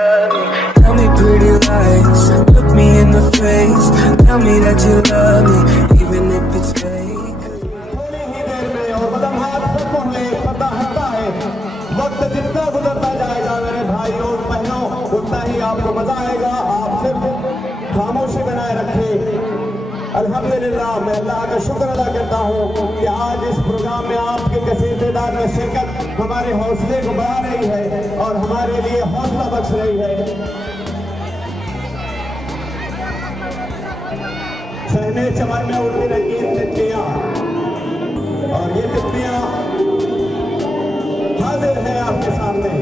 love me. Tell me pretty lies, look me in the face. Tell me that you love me, even if it's fake. थोड़ी ही देर में और कदम हाथ सबको हमें पता होता है, वक्त जितना गुजरता जाएगा मेरे भाई और बहनों उतना ही आपको मजा आएगा। आप सिर्फ खामोशी बनाए रखें। अल्हम्दुलिल्लाह, मैं अल्लाह का शुक्र अदा करता हूँ कि आज इस प्रोग्राम में आपके कसीर तादाद में शिरकत हमारे हौसले को बढ़ा रही है और हमारे लिए हौसला बख्श रही है। सहने चमन में उड़ती रंगीन तितलियां, और ये तितलियां हाजिर है आपके सामने।